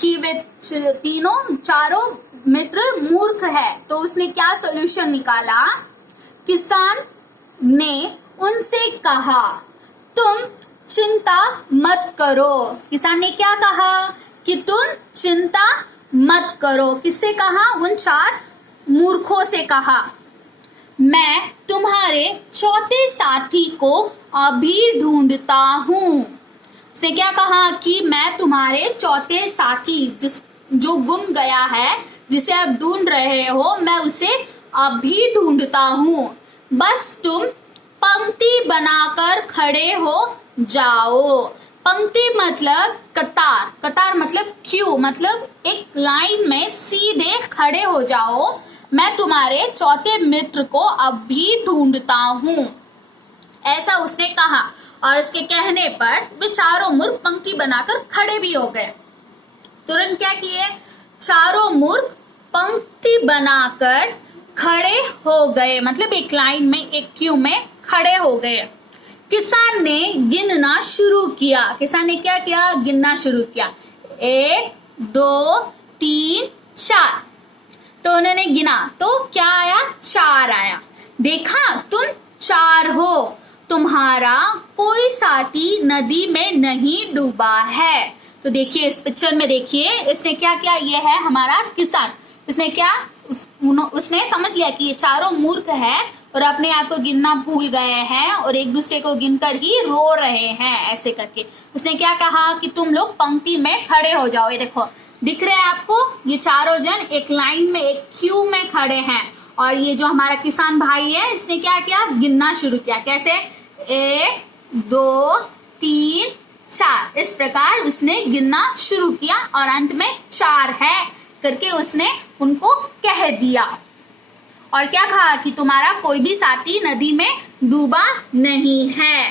कि वे तीनों चारों मित्र मूर्ख है, तो उसने क्या सोल्यूशन निकाला? किसान ने उनसे कहा तुम चिंता मत करो। किसान ने क्या कहा कि तुम चिंता मत करो। किससे कहा? उन चार मूर्खों से कहा। मैं तुम्हारे चौथे साथी को अभी ढूंढता हूँ। उसने क्या कहा कि मैं तुम्हारे चौथे साथी जो गुम गया है, जिसे आप ढूंढ रहे हो, मैं उसे अभी ढूंढता हूँ। बस तुम पंक्ति बनाकर खड़े हो जाओ। पंक्ति मतलब कतार, कतार मतलब क्यू, मतलब एक लाइन में सीधे खड़े हो जाओ। मैं तुम्हारे चौथे मित्र को अभी ढूंढता हूँ, ऐसा उसने कहा। और उसके कहने पर वे चारों मूर्ख पंक्ति बनाकर खड़े भी हो गए। तुरंत क्या किए? चारों मूर्ख पंक्ति बनाकर खड़े हो गए, मतलब एक लाइन में, एक क्यू में खड़े हो गए। किसान ने गिनना शुरू किया। किसान ने क्या किया? गिनना शुरू किया। 1 2 3 4। तो उन्होंने गिना तो क्या आया? 4 आया। देखा तुम 4 हो, तुम्हारा कोई साथी नदी में नहीं डूबा है। तो देखिए इस पिक्चर में, देखिए इसने क्या किया? ये है हमारा किसान। इसने क्या, उसने समझ लिया कि ये चारों मूर्ख है और अपने आप को गिनना भूल गए हैं और एक दूसरे को गिनकर ही रो रहे हैं। ऐसे करके उसने क्या कहा कि तुम लोग पंक्ति में खड़े हो जाओ। ये देखो, दिख रहे हैं आपको? ये चारों जन एक लाइन में, एक क्यू में खड़े हैं। और ये जो हमारा किसान भाई है, इसने क्या किया? गिनना शुरू किया। कैसे? 1 2 3 4। इस प्रकार उसने गिनना शुरू किया और अंत में 4 है करके उसने उनको कह दिया। और क्या कहा कि तुम्हारा कोई भी साथी नदी में डूबा नहीं है।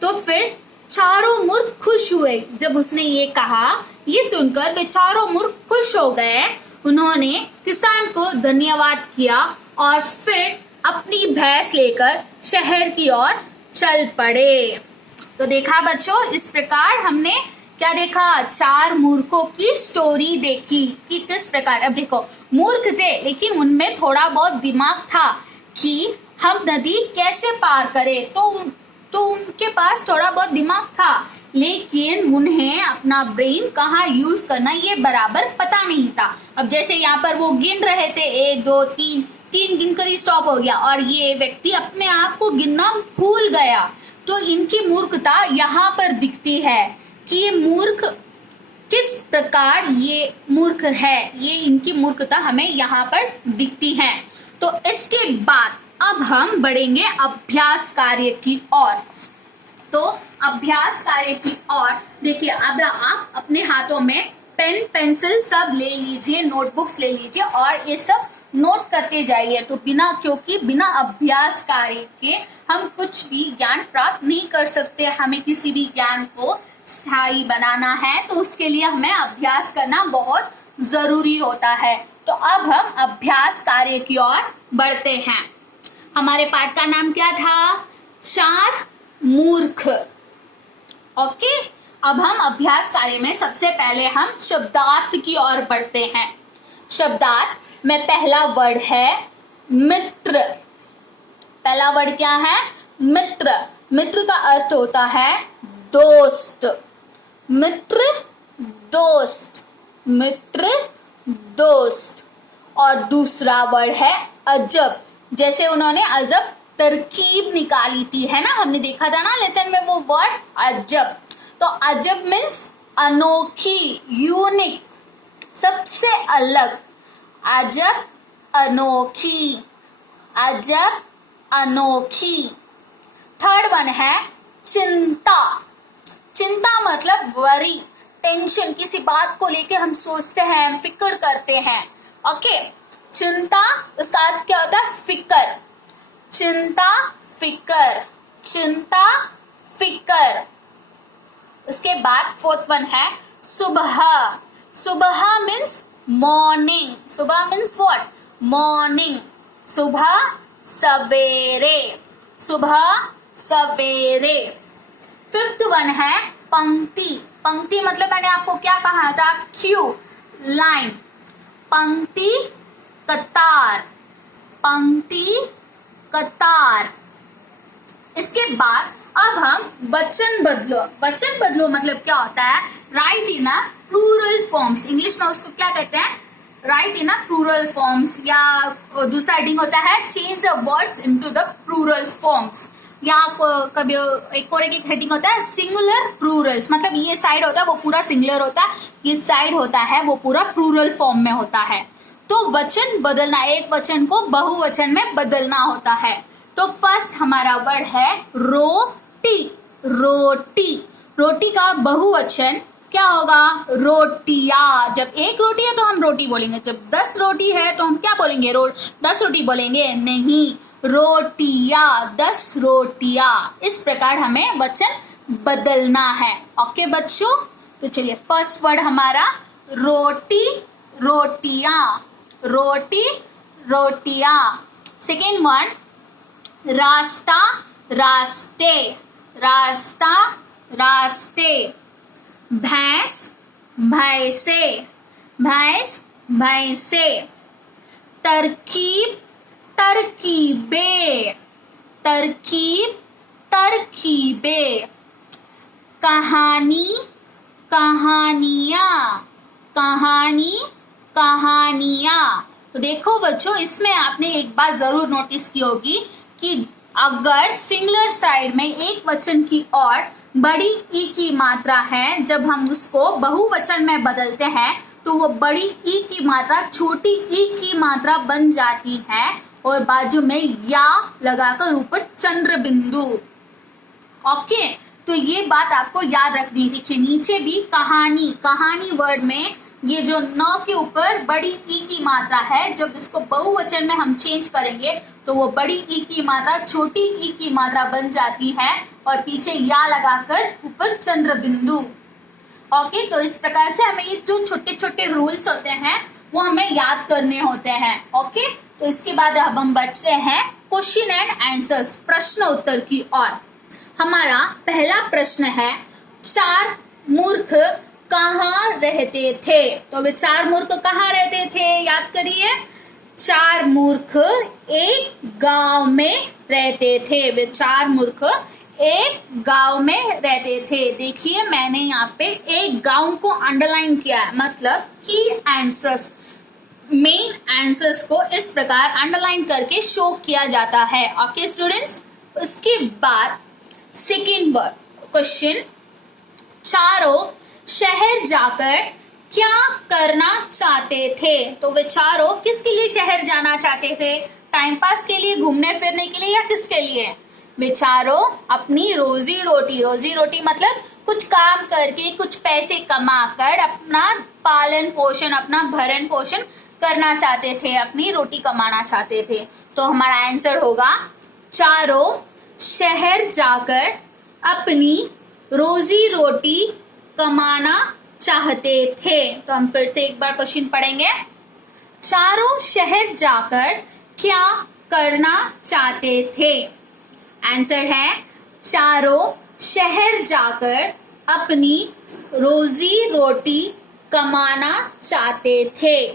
तो फिर चारों मूर्ख खुश हुए जब उसने ये कहा। ये सुनकर वे चारों मूर्ख खुश हो गए। उन्होंने किसान को धन्यवाद किया और फिर अपनी भैंस लेकर शहर की ओर चल पड़े। तो देखा बच्चों, इस प्रकार हमने क्या देखा? 4 मूर्खों की स्टोरी देखी कि किस प्रकार, अब देखो मूर्ख थे लेकिन उनमें थोड़ा बहुत दिमाग था कि हम नदी कैसे पार करें। तो उनके पास थोड़ा बहुत दिमाग था, लेकिन उन्हें अपना ब्रेन कहाँ यूज करना ये बराबर पता नहीं था। अब जैसे यहाँ पर वो गिन रहे थे 1 2 3, 3 गिनकर ही स्टॉप हो गया और ये व्यक्ति अपने आप को गिनना भूल गया। तो इनकी मूर्खता यहाँ पर दिखती है कि ये मूर्ख किस प्रकार ये मूर्ख है। ये इनकी मूर्खता हमें यहाँ पर दिखती है। तो इसके बाद अब हम बढ़ेंगे अभ्यास कार्य की ओर। तो अभ्यास कार्य की ओर देखिए, अब आप अपने हाथों में पेन पेंसिल सब ले लीजिए, नोटबुक्स ले लीजिए और ये सब नोट करते जाइए। तो क्योंकि बिना अभ्यास कार्य के हम कुछ भी ज्ञान प्राप्त नहीं कर सकते। हमें किसी भी ज्ञान को स्थायी बनाना है तो उसके लिए हमें अभ्यास करना बहुत जरूरी होता है। तो अब हम अभ्यास कार्य की ओर बढ़ते हैं। हमारे पाठ का नाम क्या था? 4 मूर्ख। ओके, अब हम अभ्यास कार्य में सबसे पहले हम शब्दार्थ की ओर बढ़ते हैं। शब्दार्थ में पहला वर्ड है मित्र। पहला वर्ड क्या है? मित्र। मित्र का अर्थ होता है दोस्त। मित्र दोस्त, मित्र दोस्त। और दूसरा वर्ड है अजब। जैसे उन्होंने अजब तरकीब निकाली थी, है ना, हमने देखा था ना लेसन में वो वर्ड अजब। तो अजब मीन्स अनोखी, यूनिक, सबसे अलग। अजब अनोखी, अजब अनोखी। थर्ड वन है चिंता। चिंता मतलब वरी, टेंशन, किसी बात को लेके हम सोचते हैं, फिक्र करते हैं। ओके, चिंता, उसका अर्थ क्या होता है? फिकर। चिंता फिकर, चिंता फिकर। उसके बाद फोर्थ वन है सुबह। सुबह मीन्स मॉर्निंग। सुबह मीन्स व्हाट? मॉर्निंग। सुबह सवेरे, सुबह सवेरे। फिफ्थ वन है पंक्ति। पंक्ति मतलब मैंने आपको क्या कहा था, क्यू, लाइन, पंक्ति, कतार, पंक्ति, कतार। इसके बाद अब हम वचन बदलो। वचन बदलो मतलब क्या होता है, write in a plural forms. English में उसको क्या कहते हैं, write in a plural forms, या दूसरा हेडिंग होता है change the words into the plural forms, या कभी एक और एक हेडिंग होता है सिंगुलर प्लूरल्स, मतलब ये साइड होता है वो पूरा सिंगुलर होता है, ये साइड होता है वो पूरा प्लूरल फॉर्म में होता है। तो वचन बदलना, एक वचन को बहुवचन में बदलना होता है। तो फर्स्ट हमारा वर्ड है रोटी। रोटी, रोटी का बहुवचन क्या होगा, रोटिया। जब एक रोटी है तो हम रोटी बोलेंगे, जब 10 रोटी है तो हम क्या बोलेंगे, 10 रोटी बोलेंगे नहीं, रोटिया, 10 रोटिया। इस प्रकार हमें वचन बदलना है। ओके बच्चों, तो चलिए फर्स्ट वर्ड हमारा रोटी, रोटिया, रोटी, रोटिया। सेकेंड वर्ड रास्ता, रास्ते, रास्ता, रास्ते। भैंस, भैंसे, भैंस, भैंसे। तरकीब, तरकीबे, तरकीब, तरकीबे। कहानी, कहानियां, कहानी, कहानियां। तो देखो बच्चों, इसमें आपने एक बात जरूर नोटिस की होगी कि अगर सिंगुलर साइड में एक वचन की और बड़ी ई की मात्रा है, जब हम उसको बहुवचन में बदलते हैं तो वो बड़ी ई की मात्रा छोटी ई की मात्रा बन जाती है और बाजू में या लगाकर ऊपर चंद्र बिंदु। ओके, तो ये बात आपको याद रखनी। देखिए नीचे भी कहानी, कहानी वर्ड में ये जो न के ऊपर बड़ी ई की मात्रा है, जब इसको बहुवचन में हम चेंज करेंगे तो वो बड़ी ई की मात्रा छोटी ई की मात्रा बन जाती है और पीछे या लगाकर ऊपर चंद्र बिंदु। ओके, तो इस प्रकार से हमें ये जो छोटे छोटे रूल्स होते हैं वो हमें याद करने होते हैं। ओके, तो इसके बाद अब हम बढ़ते हैं क्वेश्चन एंड आंसर्स, प्रश्न उत्तर की ओर। हमारा पहला प्रश्न है, 4 मूर्ख कहाँ रहते थे? तो वे 4 मूर्ख कहाँ रहते थे, याद करिए। 4 मूर्ख एक गांव में रहते थे। वे 4 मूर्ख एक गांव में रहते थे। देखिए मैंने यहाँ पे एक गांव को अंडरलाइन किया है, मतलब की आंसर्स, मेन आंसर्स को इस प्रकार अंडरलाइन करके शो किया जाता है। ओके स्टूडेंट्स, उसके बाद सेकेंड वर्ड क्वेश्चन, चारों शहर जाकर क्या करना चाहते थे? तो वे चारों किसके लिए शहर जाना चाहते थे? टाइम पास के लिए, घूमने फिरने के लिए, या किसके लिए? वे चारों अपनी रोजी रोटी, रोजी रोटी मतलब कुछ काम करके कुछ पैसे कमाकर अपना पालन पोषण, अपना भरण पोषण करना चाहते थे, अपनी रोटी कमाना चाहते थे। तो हमारा आंसर होगा चारों शहर जाकर अपनी रोजी रोटी कमाना चाहते थे। तो हम फिर से एक बार क्वेश्चन पढ़ेंगे, चारों शहर जाकर क्या करना चाहते थे? आंसर है चारों शहर जाकर अपनी रोजी रोटी कमाना चाहते थे।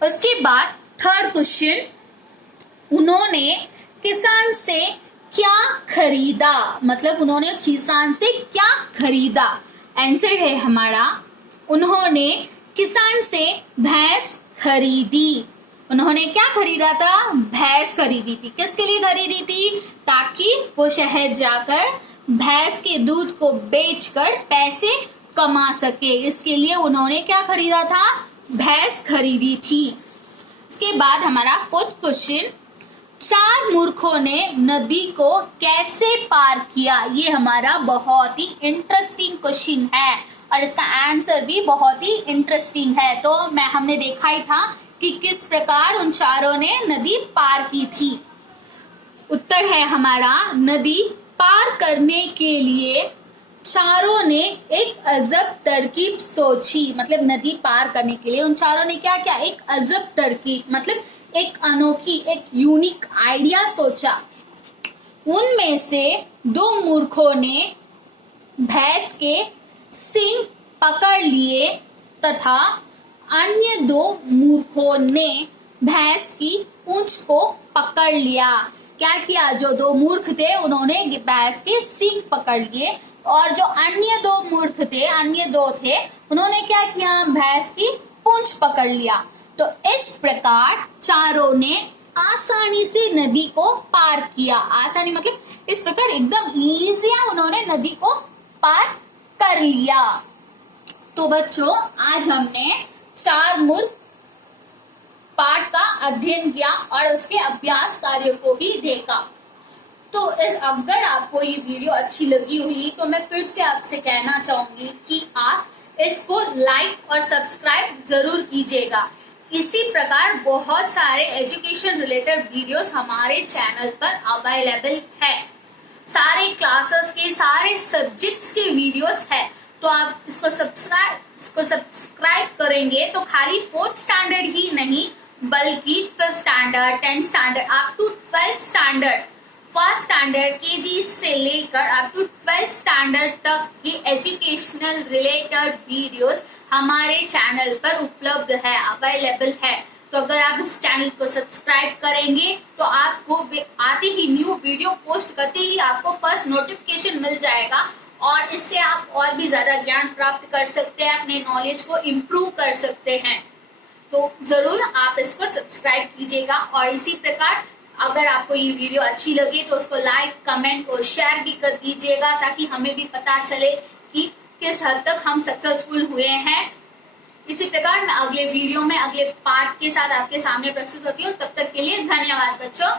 उसके बाद थर्ड क्वेश्चन, उन्होंने किसान से क्या खरीदा? मतलब उन्होंने किसान से क्या खरीदा? आंसर है हमारा, उन्होंने किसान से भैंस खरीदी। उन्होंने क्या खरीदा था? भैंस खरीदी थी। किसके लिए खरीदी थी? ताकि वो शहर जाकर भैंस के दूध को बेचकर पैसे कमा सके, इसके लिए उन्होंने क्या खरीदा था? भैंस खरीदी थी। इसके बाद हमारा फोर्थ क्वेश्चन, 4 मूर्खों ने नदी को कैसे पार किया? ये हमारा बहुत ही इंटरेस्टिंग क्वेश्चन है और इसका आंसर भी बहुत ही इंटरेस्टिंग है। तो हमने देखा ही था कि किस प्रकार उन चारों ने नदी पार की थी। उत्तर है हमारा, नदी पार करने के लिए चारों ने एक अजब तरकीब सोची। मतलब नदी पार करने के लिए उन चारों ने क्या किया? एक अजब तरकीब, मतलब एक अनोखी, एक यूनिक आइडिया सोचा। उनमें से 2 मूर्खों ने भैंस के सींग पकड़ लिए तथा अन्य 2 मूर्खों ने भैंस की पूंछ को पकड़ लिया। क्या किया? जो 2 मूर्ख थे उन्होंने भैंस के सींग पकड़ लिए और जो अन्य 2 मूर्ख थे, अन्य 2 थे, उन्होंने क्या किया? भैंस की पूंछ पकड़ लिया। तो इस प्रकार चारों ने आसानी से नदी को पार किया। आसानी मतलब इस प्रकार एकदम इजी उन्होंने नदी को पार कर लिया। तो बच्चों, आज हमने 4 मूर्ख पाठ का अध्ययन किया और उसके अभ्यास कार्य को भी देखा। तो अगर आपको ये वीडियो अच्छी लगी हुई तो मैं फिर से आपसे कहना चाहूंगी कि आप इसको लाइक और सब्सक्राइब जरूर कीजिएगा। इसी प्रकार बहुत सारे एजुकेशन रिलेटेड वीडियोस हमारे चैनल पर अवेलेबल है। सारे क्लासेस के, सारे सब्जेक्ट्स के वीडियोस है। तो आप इसको सब्सक्राइब करेंगे तो खाली 4th स्टैंडर्ड ही नहीं बल्कि 5th standard, 10th standard up to 12th standard, first standard KG से लेकर अप टू 12th स्टैंडर्ड तक की एजुकेशनल रिलेटेड वीडियोस हमारे चैनल पर उपलब्ध है, अवेलेबल है। तो अगर आप इस चैनल को सब्सक्राइब करेंगे तो आपको आते ही न्यू वीडियो पोस्ट करते ही आपको फर्स्ट नोटिफिकेशन मिल जाएगा और इससे आप और भी ज्यादा ज्ञान प्राप्त कर सकते हैं, अपने नॉलेज को इम्प्रूव कर सकते हैं। तो जरूर आप इसको सब्सक्राइब कीजिएगा और इसी प्रकार अगर आपको ये वीडियो अच्छी लगी तो उसको लाइक, कमेंट और शेयर भी कर दीजिएगा ताकि हमें भी पता चले कि किस हद तक हम सक्सेसफुल हुए हैं। इसी प्रकार मैं अगले वीडियो में अगले पार्ट के साथ आपके सामने प्रस्तुत होती हूँ। तब तक के लिए धन्यवाद बच्चों।